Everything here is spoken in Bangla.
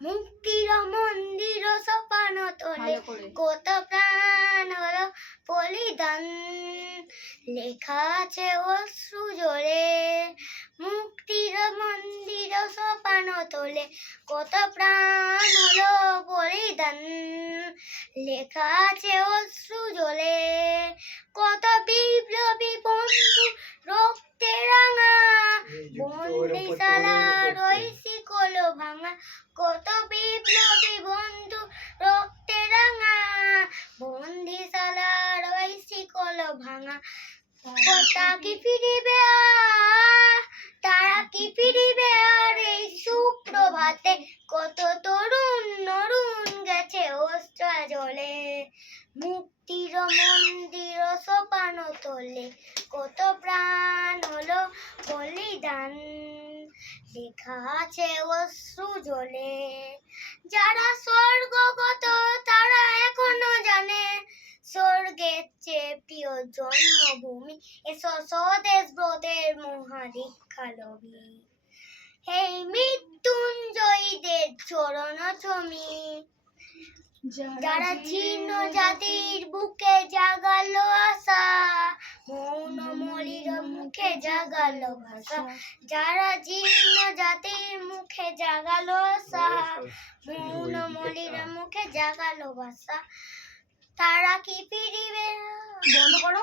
মুক্তির মন্দির সোপান তলে কত প্রাণ হলো বলিদান, লেখা আছে অশ্রু জলে। মুক্তির মন্দির সোপান তলে কত প্রাণ হলো বলিদান, লেখা আছে অশ্রু জলে। কত বিপ্লবী বন্ধু রক্তে রাঙা, বন্দিশালার ওই শিকল ভাঙা। কত বিপ্লবী বন্ধু রক্তে রাঙা, বন্দিশালার ওই শিকল ভাঙা। তারা কি ফিরিবে আর, তারা কি ফিরিবে আর এই সুপ্রভাতে। কত তরুণ নরুণ গেছে অস্ত্র জলে, মুক্তির মন্দির সোপান তলে কত প্রাণ হলো বলিদান, লেখা আছে অশ্রু জলে। যারা স্বর্গগত তারা এখনো জানে, স্বর্গের চেয়ে প্রিয় জন্মভূমি এসো স্বদেশ ব্রতের মহাদীক্ষা লবি। এই মৃত্যুঞ্জয়ীদের চরণ চমি, যারা জীর্ণ জাতির বুকে জাগালো আশা, মৌন মলির মুখে জাগালো ভাষা। যারা জীর্ণ জাতির মুখে জাগালো আশা, মৌন মলির মুখে জাগালো ভাষা। তারা কি ফিরিবে? বন্ধ করো।